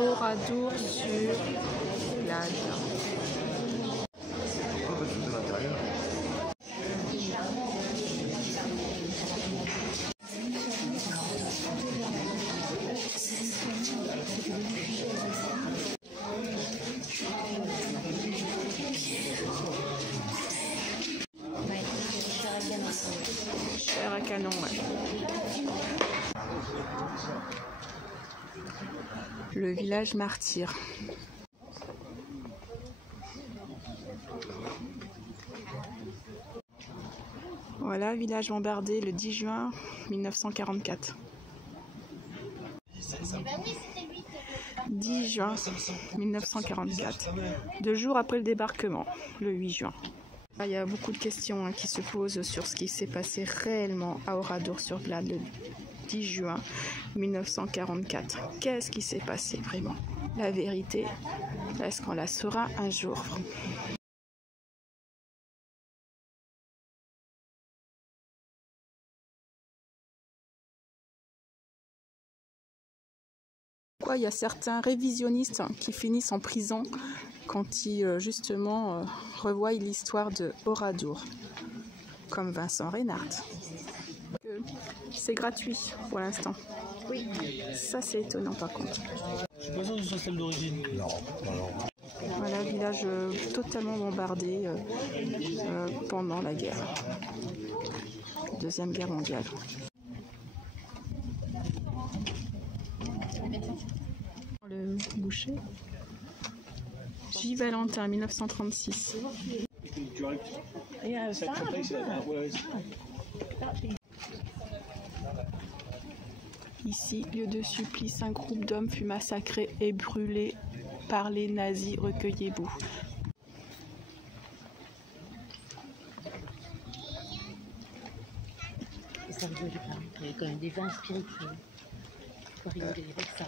Oradour sur Glane. Chair à canon, ouais. Le village martyr. Voilà, village bombardé le 10 juin 1944. 10 juin 1944, 2 jours après le débarquement, le 8 juin. Il y a beaucoup de questions qui se posent sur ce qui s'est passé réellement à Oradour-sur-Glane le 10 juin 1944. Qu'est-ce qui s'est passé vraiment? La vérité, est-ce qu'on la saura un jour? Pourquoi il y a certains révisionnistes qui finissent en prison quand ils justement revoient l'histoire de Oradour, comme Vincent Reynard. C'est gratuit pour l'instant. Oui, ça c'est étonnant par contre. Je suis pas sûr que ce soit celle d'origine. Non, non. Voilà, village totalement bombardé pendant la guerre. Deuxième guerre mondiale. Le boucher. J. Valentin, 1936. Ici, lieu de supplice, un groupe d'hommes fut massacré et brûlé par les nazis. Recueillez-vous. Ça rigole pas. Il y a quand même des vins spiritueux. Faut rigoler avec ça.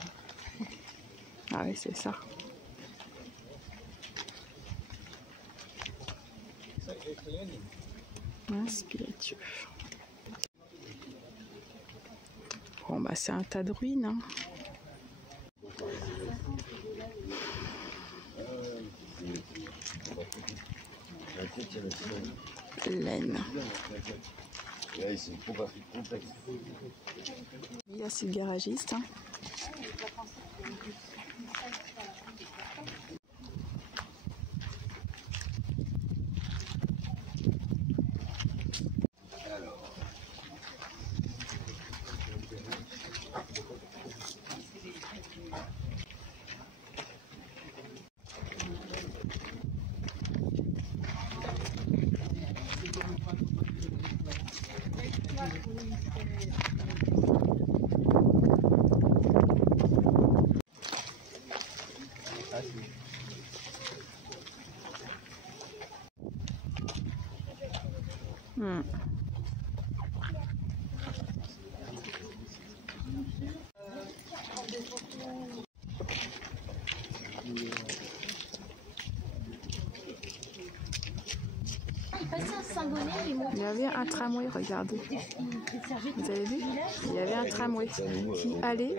Ah oui, c'est ça. Un spiritueux. Bon, bah, c'est un tas de ruines. Hein. Laine. Là, c'est le garagiste. Hein. Il y avait un tramway, regardez. Vous avez vu? Il y avait un tramway qui allait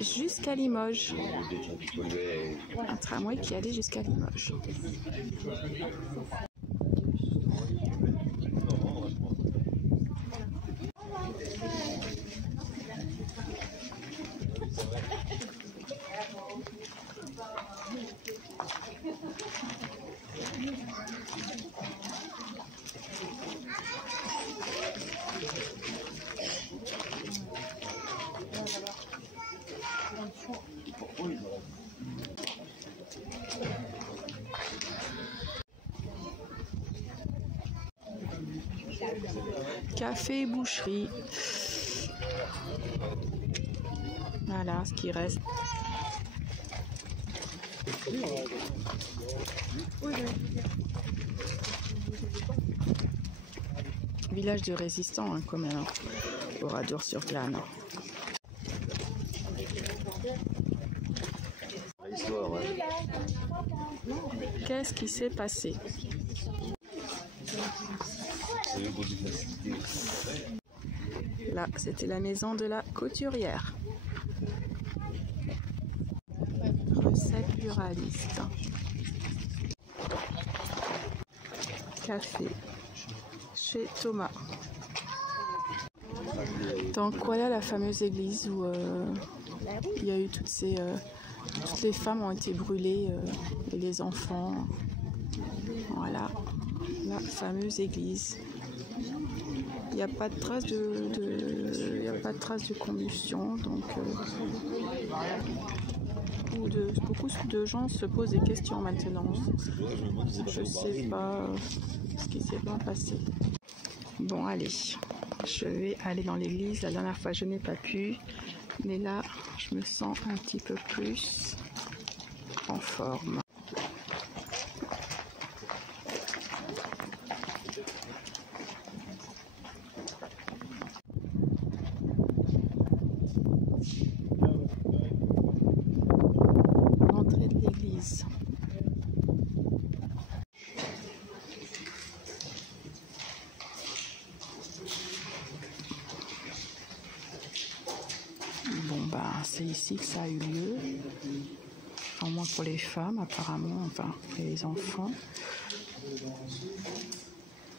jusqu'à Limoges. Un tramway qui allait jusqu'à Limoges. Café, boucherie. Voilà ce qui reste. Village de résistants, hein, quand même. Hein. Oradour-sur-Glane. Qu'est-ce qui s'est passé? Là, c'était la maison de la couturière. Recette pluraliste. Café chez Thomas. Donc voilà la fameuse église où il y a eu toutes les femmes ont été brûlées et les enfants. Voilà la fameuse église. Il n'y a pas de trace de combustion, donc beaucoup de gens se posent des questions maintenant. Je ne sais pas ce qui s'est bien passé. Bon, allez, je vais aller dans l'église. La dernière fois, je n'ai pas pu, mais là, je me sens un petit peu plus en forme. L'entrée de l'église. Bon, bah, c'est ici que ça a eu lieu. Au moins pour les femmes, apparemment, enfin, et les enfants.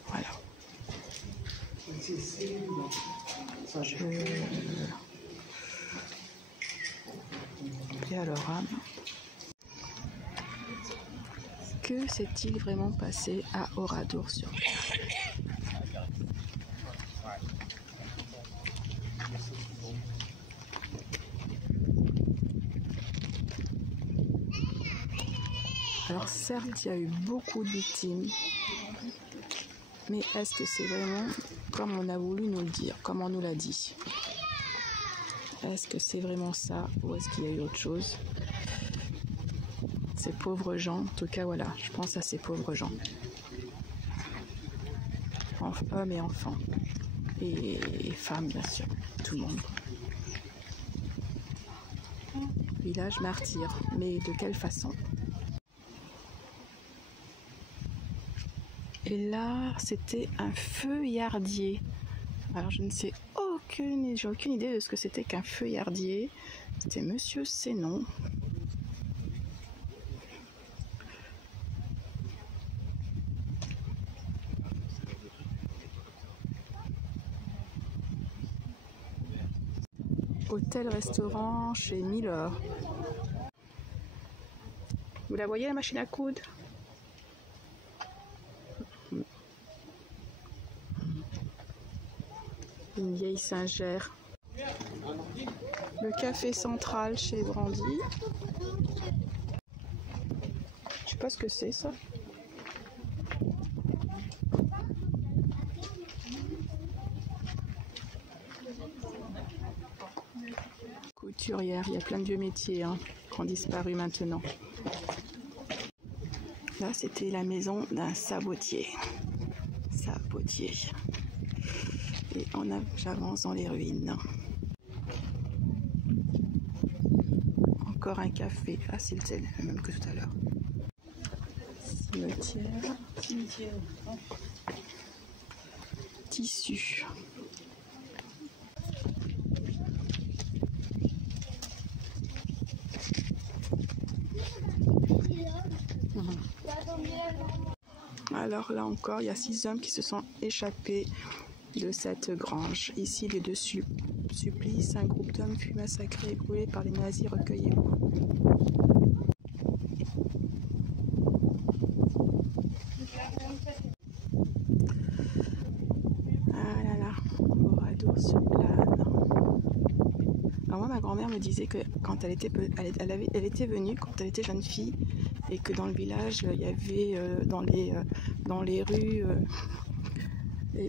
Voilà. Et à leur âme. Que s'est-il vraiment passé à Oradour-sur-Glane? Alors certes, il y a eu beaucoup de victimes, mais est-ce que c'est vraiment comme on a voulu nous le dire, comme on nous l'a dit? Est-ce que c'est vraiment ça ou est-ce qu'il y a eu autre chose? Ces pauvres gens, en tout cas voilà, je pense à ces pauvres gens. Hommes et enfants. Et femmes bien sûr, tout le monde. Village martyr, mais de quelle façon? Et là, c'était un feuillardier. Alors je ne sais j'ai aucune idée de ce que c'était qu'un feuillardier. C'était Monsieur Sénon. Hôtel-restaurant chez Miller. Vous la voyez la machine à coudre? Une vieille singère. Le café central chez Brandy. Je sais pas ce que c'est ça. Couturière, il y a plein de vieux métiers qui ont disparu maintenant. Là, c'était la maison d'un sabotier. Et j'avance dans les ruines. Encore un café. Ah, c'est le même que tout à l'heure. Cimetière. Tissu. Alors là encore, il y a 6 hommes qui se sont échappés de cette grange. Ici, les deux supplices, un groupe d'hommes fut massacré et brûlé par les nazis. Recueillez-vous. Ah là là, Oradour-sur-Glane. Alors moi, ma grand-mère me disait que quand elle était venue quand elle était jeune fille et que dans le village, il y avait dans les rues des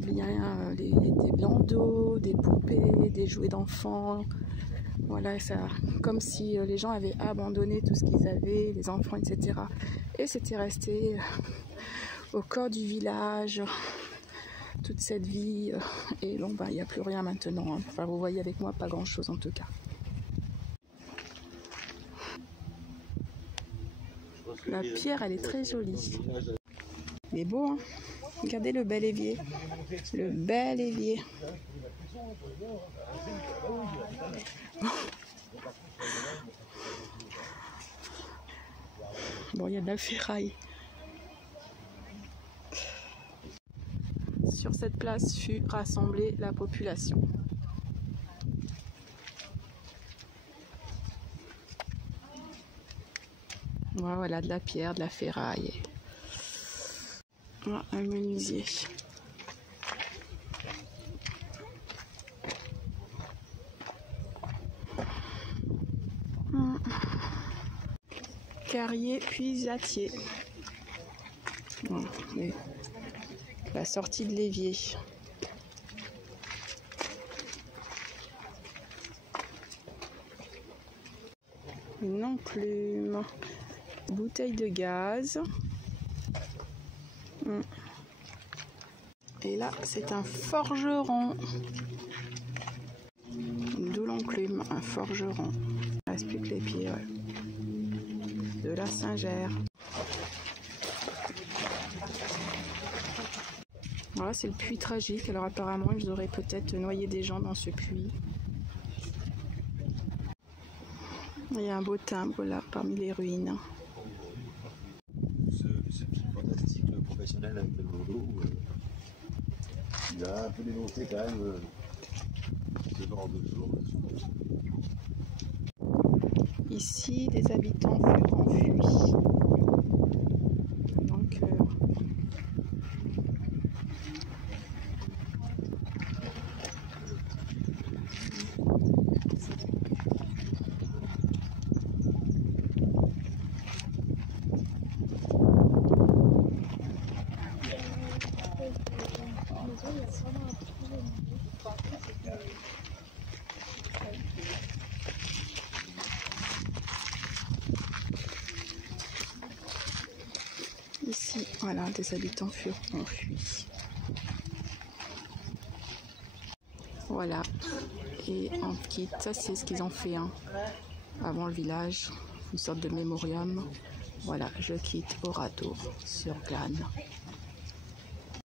bandeaux, des poupées, des jouets d'enfants. Voilà, ça, comme si les gens avaient abandonné tout ce qu'ils avaient, les enfants, etc. Et c'était resté au corps du village, toute cette vie. Et bon, il n'y a plus rien maintenant. Enfin, vous voyez avec moi, pas grand-chose en tout cas. La pierre, elle est très jolie. Il est beau, hein? Regardez le bel évier. Le bel évier. Bon, il y a de la ferraille. Sur cette place fut rassemblée la population. Voilà, de la pierre, de la ferraille. Ah, un menuisier. Carrier puisatier. La sortie de l'évier. Une enclume. Bouteille de gaz. Et là, c'est un forgeron. D'où l'enclume, un forgeron. Il ne reste plus que les pieds. Ouais. De la Saint-Gère. Voilà, c'est le puits tragique. Alors apparemment, ils auraient peut-être noyé des gens dans ce puits. Il y a un beau timbre là, parmi les ruines. Ce petit fantastique professionnel avec le Bordeaux, il a un peu démontré quand même ce genre de choses. Ici, les habitants furent enfuis. Donc, ici, voilà, des habitants furent enfuis. Voilà, et en quitte, ça c'est ce qu'ils ont fait avant le village, une sorte de mémorium. Voilà, je quitte Oradour sur Glane.